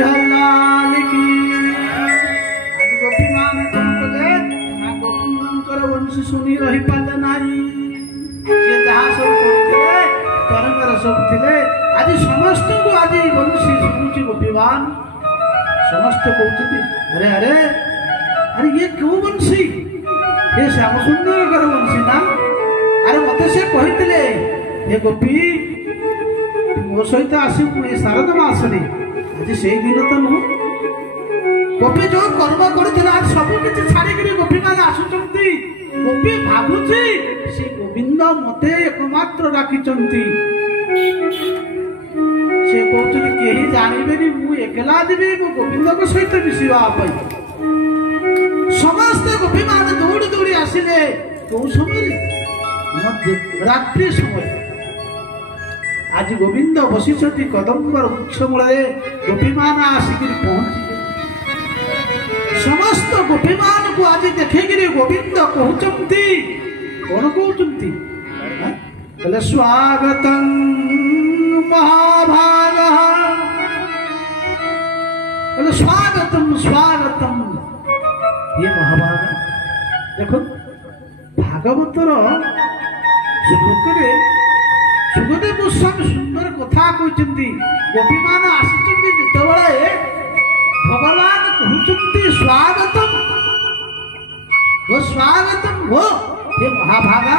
बिहारी लाल की आज गोपी माने कौन कले ना गोविंदकर वंश सुनी रही पाले नाही जे जहा सब करथिले परंकर सब थिले आज समस्त को आज वंशी सुनुची गोपीमान समस्त कहते अरे अरे अरे ये क्यों वंशी ये श्याम सुंदर कर वंशी ना अरे मत से कहते हे गोपी मो सहित आस शारद मास आज से दिन तो नुह गोपी जो कर्म कर सब किसी छाड़ी गोपी मैंने आसुंच गोपी भावुची से गोविंद मत एकमात्र डाकिंट से कहते कहीं जानवे मुझे एकला देवी गोविंद सहित मिशा समस्त गोपी मान दौड़ी दौड़ी आसिले कौ समय रात्रि समय आज गोविंद बसिछति कदम्बर वृक्ष मूल गोपी मान आसिक पहुंची समस्त गोपी मान को आज देखिए गोविंद कहते कौन कहते बोले स्वागतम महाभाग बोले स्वागतम स्वागतम ये महाभाग देखो भागवतर श्लोक सुखदेव गोस्वामी सुंदर कथा कहते गोपी मान आसते भगवान कहते स्वागतम वो स्वागतम हो ये महाभागा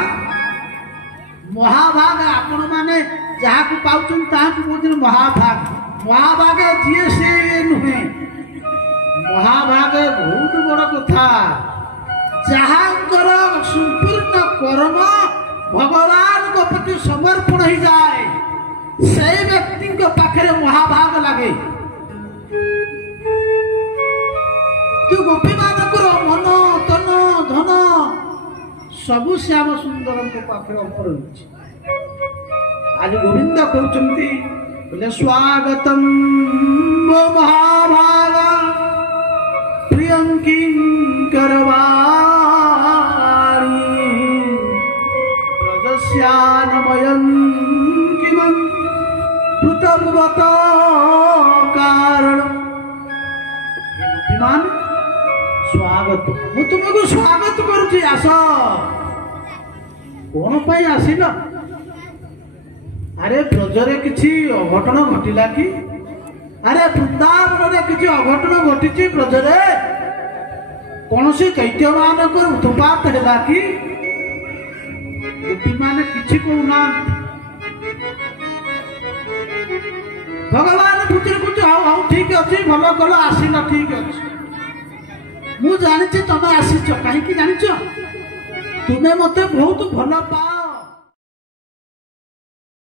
महाभाग आपण माने जहाँ को पाउछन ताकू कहते महाभाग महाभाग जी से नुहे महाभाग बहुत बड़ कथा जहाँकर संपूर्ण कर्म भगवान को प्रति समर्पण हो जाए से व्यक्ति को पाखे महाभाग लगे तो गोपी मानकर मन तन धन सबु श्याम सुंदर पाखे अमर हो आज गोविंद कहते बोले स्वागतम वो महाभागा प्रियंकी करवाणी प्रजस्यानमयं किमं पृथग्वत कारण विमान स्वागत मु तुमको स्वागत करुची आस कौन पाई आसिल अरे ब्रजरे किसी अघटन घटिला कि अरे वृंदावन किसी अघटन घटी ब्रजरे कौन सी दैत्य मानक उत्पात है कि गोपी माने किसी कहूना भगवान बुझे बुझे हाँ ठीक अच्छे भल कल आसिल ठीक अच्छे मु जानी तुम आसीच कहीं जानी तुम्हें मत बहुत भल पा